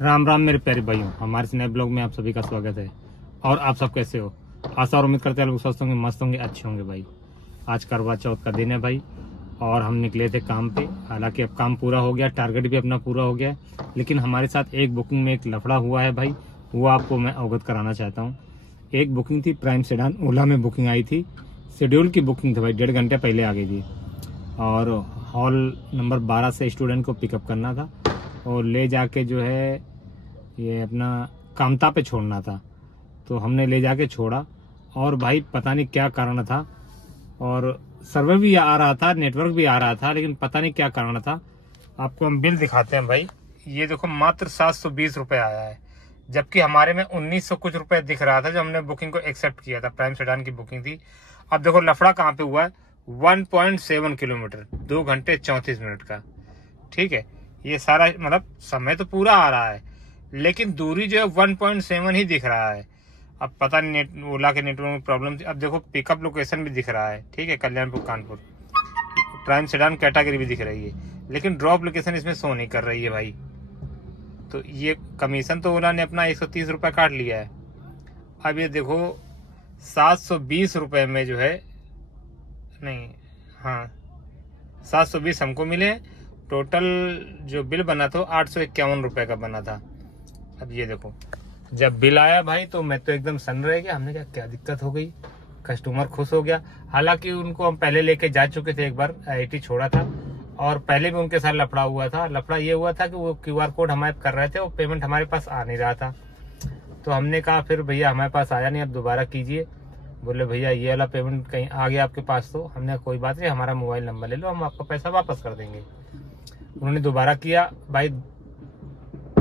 राम राम मेरे प्यारे भाइयों, हमारे इस नए ब्लॉग में आप सभी का स्वागत है। और आप सब कैसे हो? आशा और उम्मीद करते हैं लोग स्वस्थ होंगे, मस्त होंगे, अच्छे होंगे भाई। आज करवा चौथ का दिन है भाई और हम निकले थे काम पे। हालांकि अब काम पूरा हो गया, टारगेट भी अपना पूरा हो गया, लेकिन हमारे साथ एक बुकिंग में एक लफड़ा हुआ है भाई। वो आपको मैं अवगत कराना चाहता हूँ। एक बुकिंग थी प्राइम सेडान, ओला में बुकिंग आई थी। शेड्यूल की बुकिंग थी भाई, 1.5 घंटे पहले आ गई थी और हॉल नंबर 12 से स्टूडेंट को पिकअप करना था और ले जाके जो है ये अपना कामता पे छोड़ना था। तो हमने ले जाके छोड़ा और भाई पता नहीं क्या कारण था, और सर्वर भी आ रहा था, नेटवर्क भी आ रहा था, लेकिन पता नहीं क्या कारण था। आपको हम बिल दिखाते हैं भाई। ये देखो, मात्र 720 रुपये आया है, जबकि हमारे में 1900 कुछ रुपए दिख रहा था जब हमने बुकिंग को एक्सेप्ट किया था। प्राइम सेडान की बुकिंग थी। अब देखो लफड़ा कहाँ पे हुआ है। 1.7 किलोमीटर, 2 घंटे 34 मिनट का। ठीक है, ये सारा मतलब समय तो पूरा आ रहा है, लेकिन दूरी जो है 1.7 ही दिख रहा है। अब पता नहीं ओला के नेटवर्क में प्रॉब्लम थी। अब देखो पिकअप लोकेशन भी दिख रहा है, ठीक है, Kalyanpur Kanpur. Prime sedan category भी दिख रही है, लेकिन ड्रॉप लोकेशन इसमें शो नहीं कर रही है भाई। तो ये कमीशन तो ओला ने अपना 130 रुपये काट लिया है। अब ये देखो 720 रुपये में जो है, नहीं हाँ 720 हमको मिले। टोटल जो बिल बना था 851 रुपये का बना था। अब ये देखो, जब बिल आया भाई तो मैं तो एकदम सन्न रह गया। हमने कहा क्या दिक्कत हो गई, कस्टमर खुश हो गया। हालांकि उनको हम पहले लेके जा चुके थे, एक बार IIT छोड़ा था और पहले भी उनके साथ लफड़ा हुआ था। लफड़ा ये हुआ था कि वो QR कोड हमारे कर रहे थे, वो पेमेंट हमारे पास आ नहीं रहा था। तो हमने कहा फिर भैया हमारे पास आया नहीं, अब दोबारा कीजिए। बोले भैया ये वाला पेमेंट कहीं आ गया आपके पास। तो हमने कोई बात नहीं, हमारा मोबाइल नंबर ले लो, हम आपका पैसा वापस कर देंगे। उन्होंने दोबारा किया भाई,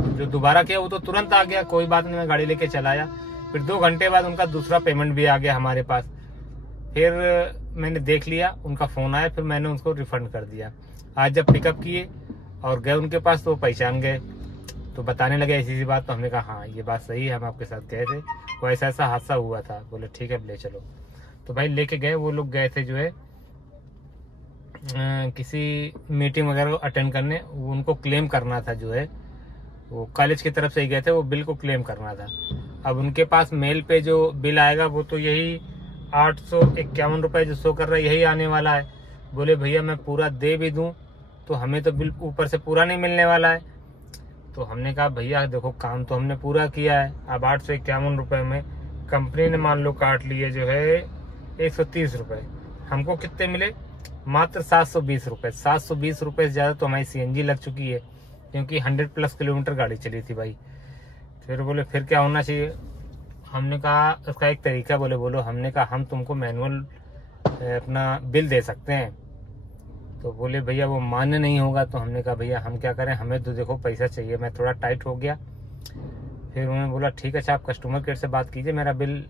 जो दोबारा किया वो तो तुरंत आ गया, कोई बात नहीं, मैं गाड़ी लेके चलाया। फिर 2 घंटे बाद उनका दूसरा पेमेंट भी आ गया हमारे पास। फिर मैंने देख लिया, उनका फोन आया, फिर मैंने उनको रिफंड कर दिया। आज जब पिकअप किए और गए उनके पास तो वो पहचान गए, तो बताने लगे ऐसी सी बात। तो हमने कहा हाँ ये बात सही है, हम आपके साथ गए थे, वो ऐसा ऐसा हादसा हुआ था। बोले ठीक है ले चलो। तो भाई लेके गए, वो लोग गए थे जो है किसी मीटिंग वगैरह अटेंड करने। वो उनको क्लेम करना था, जो है वो कॉलेज की तरफ से ही गए थे, वो बिल को क्लेम करना था। अब उनके पास मेल पे जो बिल आएगा वो तो यही 851 रुपये जो शो कर रहा है यही आने वाला है। बोले भैया मैं पूरा दे भी दूं तो हमें तो बिल ऊपर से पूरा नहीं मिलने वाला है। तो हमने कहा भैया देखो काम तो हमने पूरा किया है, अब 851 रुपये में कंपनी ने मान लो काट लिए जो है 130 रुपये। हमको कितने मिले? मात्र 720 रुपये। 720 रुपये से ज़्यादा तो हमारी CNG लग चुकी है, क्योंकि 100+ किलोमीटर गाड़ी चली थी भाई। फिर बोले फिर क्या होना चाहिए? हमने कहा उसका एक तरीका, बोलो। हमने कहा हम तुमको मैनुअल अपना बिल दे सकते हैं। तो बोले भैया वो मान्य नहीं होगा। तो हमने कहा भैया हम क्या करें, हमें तो देखो पैसा चाहिए। मैं थोड़ा टाइट हो गया। फिर उन्होंने बोला ठीक है, अच्छा आप कस्टमर केयर से बात कीजिए, मेरा बिल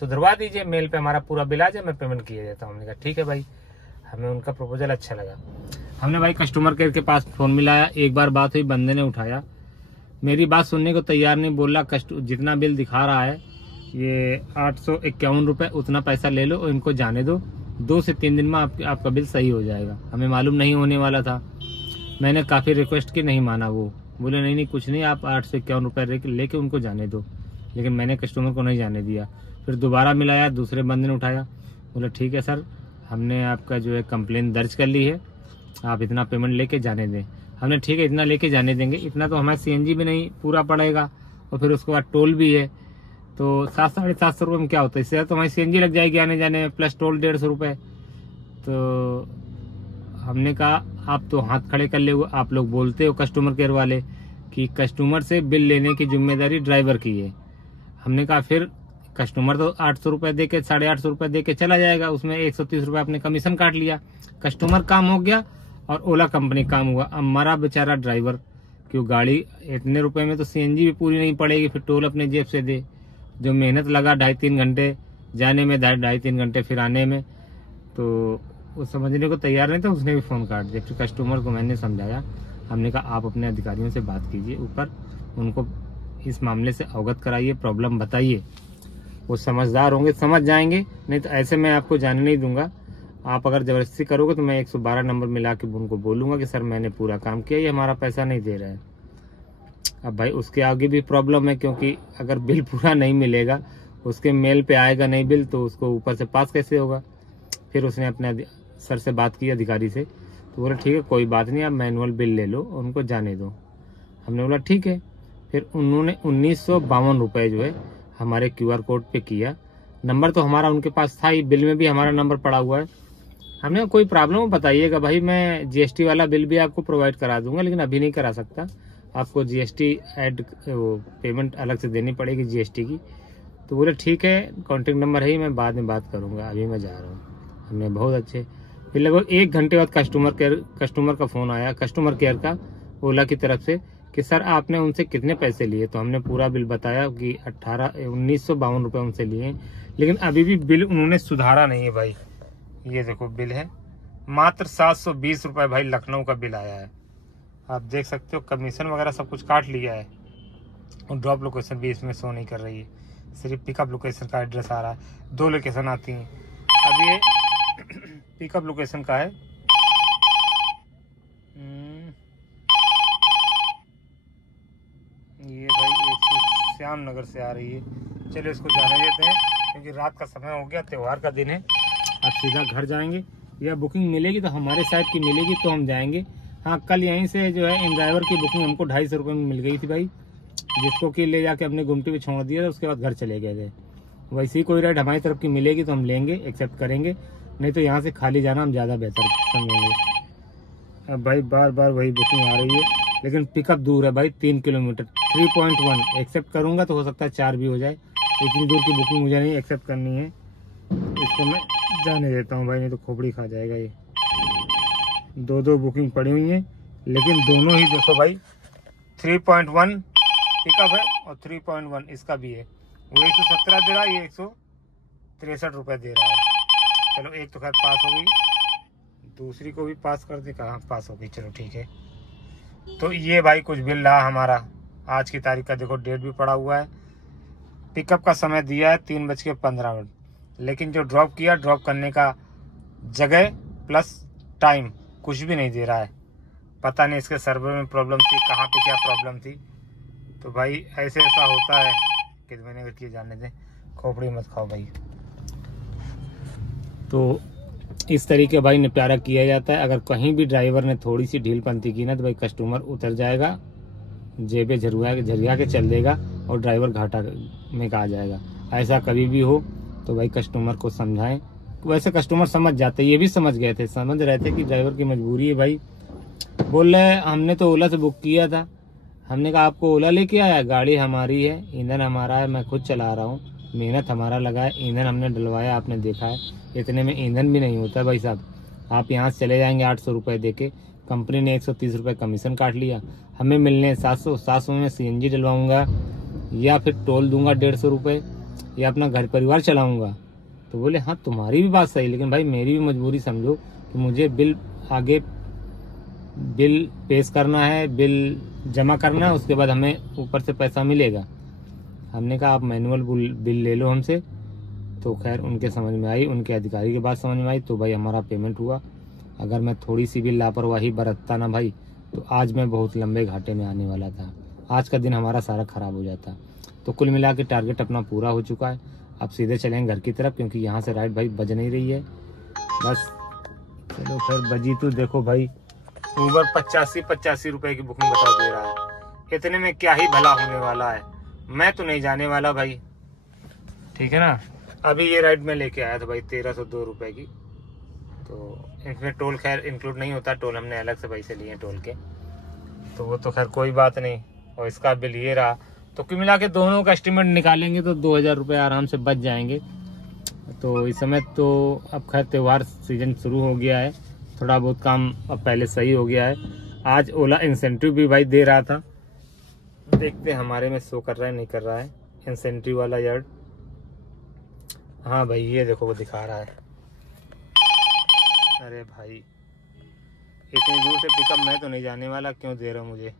सुधरवा दीजिए, मेल पे हमारा पूरा बिल आ जाए, मैं पेमेंट किए देता हूँ। हमने कहा ठीक है भाई। हमें उनका प्रपोजल अच्छा लगा। हमने भाई कस्टमर केयर के पास फोन मिलाया, एक बार बात हुई, बंदे ने उठाया, मेरी बात सुनने को तैयार नहीं। बोला जितना बिल दिखा रहा है ये 851 रुपये, उतना पैसा ले लो और इनको जाने दो, 2 से 3 दिन में आपका बिल सही हो जाएगा। हमें मालूम नहीं होने वाला था। मैंने काफ़ी रिक्वेस्ट की, नहीं माना वो। बोले नहीं कुछ नहीं, आप 851 रुपये लेके उनको जाने दो। लेकिन मैंने कस्टमर को नहीं जाने दिया। फिर दोबारा मिलाया, दूसरे बंदे ने उठाया, बोला ठीक है सर, हमने आपका जो है कंप्लेन दर्ज कर ली है, आप इतना पेमेंट लेके जाने दें। हमने ठीक है इतना लेके जाने देंगे, इतना तो हमारा CNG भी नहीं पूरा पड़ेगा और फिर उसके बाद टोल भी है। तो 700-750 रुपये में क्या होता है, इससे तो हमारी CNG लग जाएगी आने जाने में, प्लस टोल 150 रुपये। तो हमने कहा आप तो हाथ खड़े कर ले, आप लोग बोलते हो कस्टमर केयर वाले कि कस्टमर से बिल लेने की जिम्मेदारी ड्राइवर की है। हमने कहा फिर कस्टमर तो 800 रुपये दे के 850 रुपये दे के चला जाएगा, उसमें 130 रुपये आपने कमीशन काट लिया। कस्टमर काम हो गया और ओला कंपनी काम हुआ। अब मरा बेचारा ड्राइवर, क्यों गाड़ी इतने रुपए में तो CNG भी पूरी नहीं पड़ेगी, फिर टोल अपने जेब से दे। जो मेहनत लगा 2.5-3 घंटे जाने में, 2.5-3 घंटे फिर आने में, तो वो समझने को तैयार नहीं था, उसने भी फ़ोन काट दिया। फिर कस्टमर को मैंने समझाया, हमने कहा आप अपने अधिकारियों से बात कीजिए ऊपर, उनको इस मामले से अवगत कराइए, प्रॉब्लम बताइए, वो समझदार होंगे, समझ जाएंगे। नहीं तो ऐसे मैं आपको जाने नहीं दूंगा। आप अगर ज़बरदस्ती करोगे तो मैं 112 नंबर मिला के उनको बोलूँगा कि सर मैंने पूरा काम किया, ये हमारा पैसा नहीं दे रहा है। अब भाई उसके आगे भी प्रॉब्लम है, क्योंकि अगर बिल पूरा नहीं मिलेगा, उसके मेल पे आएगा नहीं बिल, तो उसको ऊपर से पास कैसे होगा। फिर उसने अपने सर से बात की अधिकारी से, तो बोला ठीक है कोई बात नहीं, आप मैनुअल बिल ले लो, उनको जाने दो। हमने बोला ठीक है। फिर उन्होंने 1952 रुपये जो है हमारे QR कोड पे किया। नंबर तो हमारा उनके पास था ही, बिल में भी हमारा नंबर पड़ा हुआ है। हमने कोई प्रॉब्लम हो बताइएगा भाई, मैं GST वाला बिल भी आपको प्रोवाइड करा दूंगा, लेकिन अभी नहीं करा सकता, आपको GST ऐड वो पेमेंट अलग से देनी पड़ेगी GST की। तो बोले ठीक है, कॉन्टेक्ट नंबर है ही, मैं बाद में बात करूंगा, अभी मैं जा रहा हूँ। हमने बहुत अच्छे। फिर लगभग 1 घंटे बाद कस्टमर का फ़ोन आया, कस्टमर केयर का, ओला की तरफ से, कि सर आपने उनसे कितने पैसे लिए। तो हमने पूरा बिल बताया कि 1952 रुपये उनसे लिए, लेकिन अभी भी बिल उन्होंने सुधारा नहीं है भाई। ये देखो बिल है मात्र 720 रुपये भाई, लखनऊ का बिल आया है। आप देख सकते हो कमीशन वगैरह सब कुछ काट लिया है, और ड्रॉप लोकेशन भी इसमें शो नहीं कर रही है, सिर्फ पिकअप लोकेशन का एड्रेस आ रहा है। 2 लोकेशन आती हैं। अब ये पिकअप लोकेशन का है, ये भाई एक श्याम नगर से आ रही है। चलिए इसको जाने देते हैं, क्योंकि रात का समय हो गया, त्यौहार का दिन है। अब सीधा घर जाएंगे, या बुकिंग मिलेगी तो हमारे साइड की मिलेगी तो हम जाएंगे। हाँ, कल यहीं से जो है इन ड्राइवर की बुकिंग हमको 250 रुपये में मिल गई थी भाई, जिसको कि ले जाके अपने गुमटी पे छोड़ दिया था, उसके बाद घर चले गए थे। वैसे ही कोई राइड हमारी तरफ की मिलेगी तो हम लेंगे, एक्सेप्ट करेंगे, नहीं तो यहाँ से खाली जाना हम ज़्यादा बेहतर समझेंगे। अब भाई बार बार वही बुकिंग आ रही है, लेकिन पिकअप दूर है भाई, 3 किलोमीटर, 3.1 एक्सेप्ट करूँगा तो हो सकता है 4 भी हो जाए। इतनी दूर की बुकिंग मुझे नहीं एक्सेप्ट करनी है, इसको मैं जाने देता हूँ भाई, नहीं तो खोपड़ी खा जाएगा ये। 2 बुकिंग पड़ी हुई हैं, लेकिन दोनों ही देखो भाई 3.1 पिकअप है और 3.1 इसका भी है। वो 117 दे रहा है, ये 163 रुपये दे रहा है। चलो एक तो खैर पास हो गई, दूसरी को भी पास कर दे। कहाँ पास हो गई, चलो ठीक है। तो ये भाई कुछ बिल रहा हमारा, आज की तारीख का देखो डेट भी पड़ा हुआ है। पिकअप का समय दिया है 3:15, लेकिन जो ड्रॉप किया, ड्रॉप करने का जगह प्लस टाइम कुछ भी नहीं दे रहा है। पता नहीं इसके सर्वर में प्रॉब्लम थी, कहाँ पे क्या प्रॉब्लम थी। तो भाई ऐसा होता है कि मैंने अगर किए जाने दें, खोपड़ी मत खाओ भाई। तो इस तरीके भाई निपटारा किया जाता है। अगर कहीं भी ड्राइवर ने थोड़ी सी ढीलपंती की ना, तो भाई कस्टमर उतर जाएगा, जेबे झरिया के चल देगा और ड्राइवर घाटा में आ जाएगा। ऐसा कभी भी हो तो भाई कस्टमर को समझाएं। वैसे कस्टमर समझ जाते, ये भी समझ गए थे, समझ रहे थे कि ड्राइवर की मजबूरी है भाई। बोल रहे हमने तो ओला से बुक किया था। हमने कहा आपको ओला लेके आया, गाड़ी हमारी है, ईंधन हमारा है, मैं खुद चला रहा हूँ, मेहनत हमारा लगा है, ईंधन हमने डलवाया, आपने देखा है। इतने में ईंधन भी नहीं होता भाई साहब। आप यहाँ से चले जाएंगे 800 रुपये दे के, कंपनी ने 130 रुपये कमीशन काट लिया, हमें मिलने 700 में CNG डलवाऊँगा, या फिर टोल दूंगा 150 रुपये, या अपना घर परिवार चलाऊँगा। तो बोले हाँ तुम्हारी भी बात सही, लेकिन भाई मेरी भी मजबूरी समझो कि मुझे बिल पेश करना है, बिल जमा करना है, उसके बाद हमें ऊपर से पैसा मिलेगा। हमने कहा आप मैनुअल बिल ले लो हमसे। तो खैर उनके समझ में आई, उनके अधिकारी की बात समझ में आई, तो भाई हमारा पेमेंट हुआ। अगर मैं थोड़ी सी भी लापरवाही बरतता ना भाई, तो आज मैं बहुत लंबे घाटे में आने वाला था, आज का दिन हमारा सारा खराब हो जाता। तो कुल मिला के टारगेट अपना पूरा हो चुका है। अब सीधे चलेंगे घर की तरफ, क्योंकि यहाँ से राइड भाई बज नहीं रही है। बस चलो खैर बजी तो देखो भाई, उबर 85 रुपए की बुकिंग बताओ दे रहा है। इतने में क्या ही भला होने वाला है, मैं तो नहीं जाने वाला भाई, ठीक है ना। अभी ये राइड में लेके आया था भाई 1302 रुपए की। तो इसमें टोल खैर इंक्लूड नहीं होता, टोल हमने अलग से पैसे लिए टोल के, तो वो तो खैर कोई बात नहीं। और इसका बिल ये रहा, तो कुल मिला के दोनों का एस्टिमेट निकालेंगे तो 2000 रुपये आराम से बच जाएंगे। तो इस समय तो अब खैर त्यौहार सीजन शुरू हो गया है, थोड़ा बहुत काम अब पहले सही हो गया है। आज ओला इंसेंटिव भी भाई दे रहा था, देखते हैं हमारे में शो कर रहा है नहीं कर रहा है इंसेंटिव वाला यार्ड। हाँ भाई ये देखो वो दिखा रहा है। अरे भाई इतनी दूर से पिकअप मैं तो नहीं जाने वाला, क्यों दे रहा हूँ मुझे।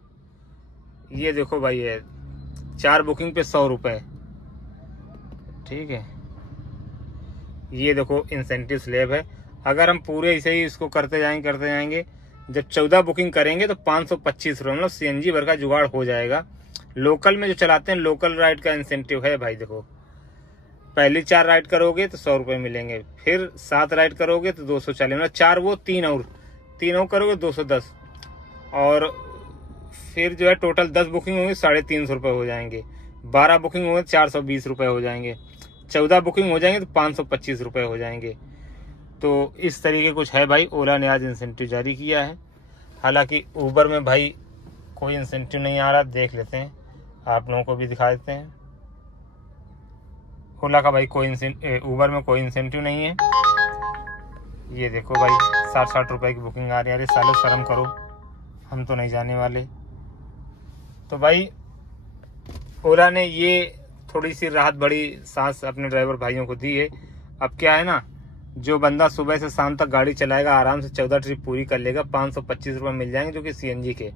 ये देखो भाई है 4 बुकिंग पे 100 रुपये, ठीक है। ये देखो इंसेंटिव स्लैब है। अगर हम पूरे ऐसे ही इसको करते जाएंगे, जब 14 बुकिंग करेंगे तो 525 रुपये, मतलब CNG भर का जुगाड़ हो जाएगा। लोकल में जो चलाते हैं, लोकल राइड का इंसेंटिव है भाई। देखो, पहली 4 राइड करोगे तो 100 रुपये मिलेंगे, फिर 7 राइड करोगे तो 240, मतलब 4 वो 3 और करोगे 210, और फिर जो है टोटल 10 बुकिंग होंगी 350 रुपये हो जाएंगे, 12 बुकिंग होंगे 420 रुपये हो जाएंगे, 14 बुकिंग हो जाएंगे तो 525 रुपये हो जाएंगे। तो इस तरीके कुछ है भाई, ओला ने आज इंसेंटिव जारी किया है। हालांकि ऊबर में भाई कोई इंसेंटिव नहीं आ रहा, देख लेते हैं, आप लोगों को भी दिखा देते हैं। ओला का भाई कोई ऊबर में कोई इंसेंटिव नहीं है। ये देखो भाई 60 रुपए की बुकिंग आ रही है। अरे सालों शर्म करो, हम तो नहीं जाने वाले। तो भाई ओला ने ये थोड़ी सी राहत बड़ी सांस अपने ड्राइवर भाइयों को दी है। अब क्या है ना, जो बंदा सुबह से शाम तक गाड़ी चलाएगा आराम से 14 ट्रिप पूरी कर लेगा, 525 रुपये मिल जाएंगे जो कि सीएनजी के,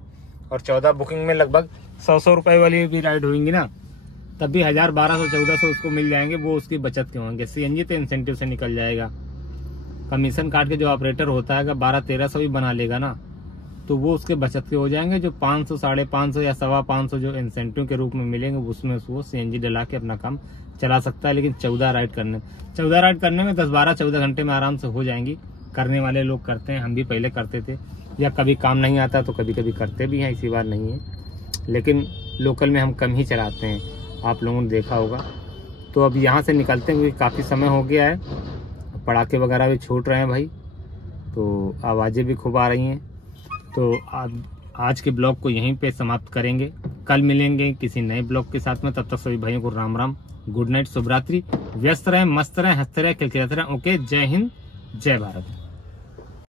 और 14 बुकिंग में लगभग 100 रुपये वाली भी राइड होंगी ना, तब भी 1000, 1200, 1400 उसको मिल जाएंगे। वो उसकी बचत के होंगे। सीएनजी तो इंसेंटिव से निकल जाएगा। कमीशन काट के जो ऑपरेटर होता है, अगर 1200-1300 भी बना लेगा ना, तो वो उसके बचत के हो जाएंगे। जो 500, 550 या 525 जो इंसेंटिव के रूप में मिलेंगे, उसमें वो सीएनजी डला के अपना काम चला सकता है। लेकिन 14 राइड करने में 10-12-14 घंटे में आराम से हो जाएंगी। करने वाले लोग करते हैं, हम भी पहले करते थे, या कभी काम नहीं आता तो कभी कभी करते भी हैं, ऐसी बात नहीं है। लेकिन लोकल में हम कम ही चलाते हैं, आप लोगों ने देखा होगा। तो अब यहाँ से निकलते हुए काफ़ी समय हो गया है, पटाखे वगैरह भी छूट रहे हैं भाई, तो आवाज़ें भी खूब आ रही हैं। तो आज के ब्लॉग को यहीं पे समाप्त करेंगे। कल मिलेंगे किसी नए ब्लॉग के साथ में। तब तक सभी भाइयों को राम राम, गुड नाइट, शुभ रात्रि। व्यस्त रहें, मस्त रहें, हंसते रहें, खिलखिलाते रहें। ओके, जय हिंद, जय भारत।